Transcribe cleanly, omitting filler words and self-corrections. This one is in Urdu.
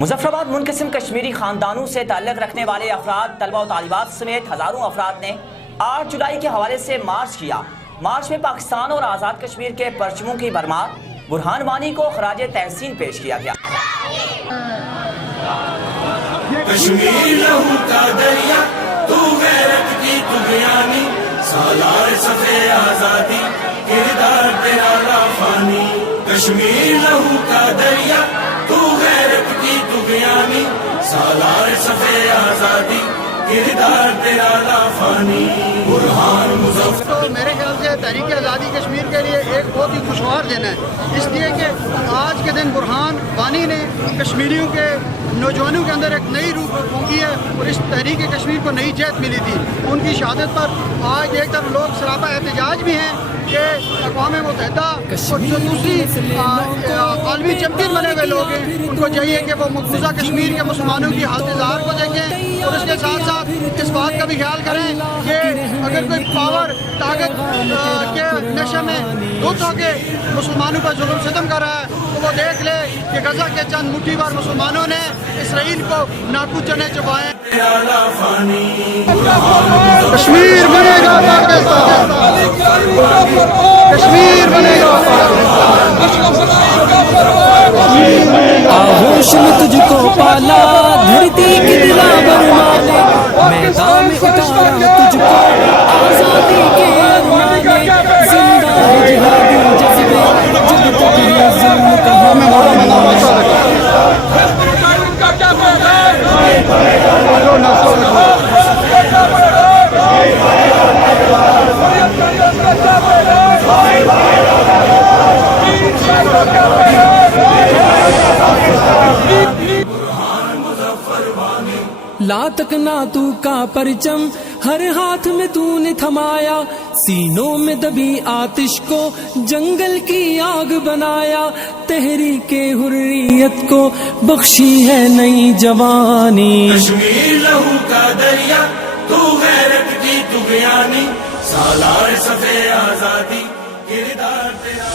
مظفرآباد منقسم کشمیری خاندانوں سے تعلق رکھنے والے افراد، طلبہ و طالبات سمیت ہزاروں افراد نے 8 جولائی کے حوالے سے مارچ کیا۔ مارچ میں پاکستان اور آزاد کشمیر کے پرچموں کی بھرمار، برہان وانی کو خراج تحسین پیش کیا گیا۔ کشمیر لہو کا دریا، تو غیرت کی طغیانی، سالار صفحے آزادی، کردار تیرا لافانی۔ کشمیر لہو کا دریا، تو غیرت کی طغیانی، سالار صفحے آزادی، کردار تیرا لافانی۔ برہان مظفر تو میرے خیال سے تحریک آزادی کشمیر کے لیے ایک بہت ہی خوشگوار دن ہے، اس لیے کہ آج کے دن برہان وانی نے کشمیریوں کے نوجوانوں کے اندر ایک نئی روح پھونکی ہے اور اس تحریک کشمیر کو نئی جہت ملی تھی۔ ان کی شہادت پر آج ایک طرف لوگ سراپا احتجاج بھی ہیں کہ اقوام متحدہ اور جو دوسری عالمی چیمپئن بنے ہوئے لوگ ہیں ان کو چاہیے کہ وہ مقبوضہ کشمیر کے مسلمانوں کی حالت ظاہر کو دیکھیں اور اس کے ساتھ ساتھ اس بات کا بھی خیال کریں کہ اگر کوئی پاور طاقت کے نشے میں دھت ہو کے مسلمانوں پر ظلم ستم کر رہا ہے تو وہ دیکھ لے کہ غزہ کے چند مٹھی بھر مسلمانوں نے اسرائیل کو ناقوس چنے چبائے۔ کشمیر بنے گا پاکستان، کشمیر بنے گا آغوش میں تجھ کو پالا، دھرتی کی دلاور مانے، میدان میں اتارا تجھ کو آزادی کے ارمان نے، زندہ ہے جہادی جذبے جب تک یہ ظلم کا لا تکنا تو کا پرچم ہر ہاتھ میں تو نے تھمایا، سینوں میں دبی آتش کو جنگل کی آگ بنایا، تحریک حریت کو بخشی ہے نئی جوانی۔ کشمیر لہو کا دریا، تو غیرت کی طغیانی، سالار صفحے آزادی، کردار تیرا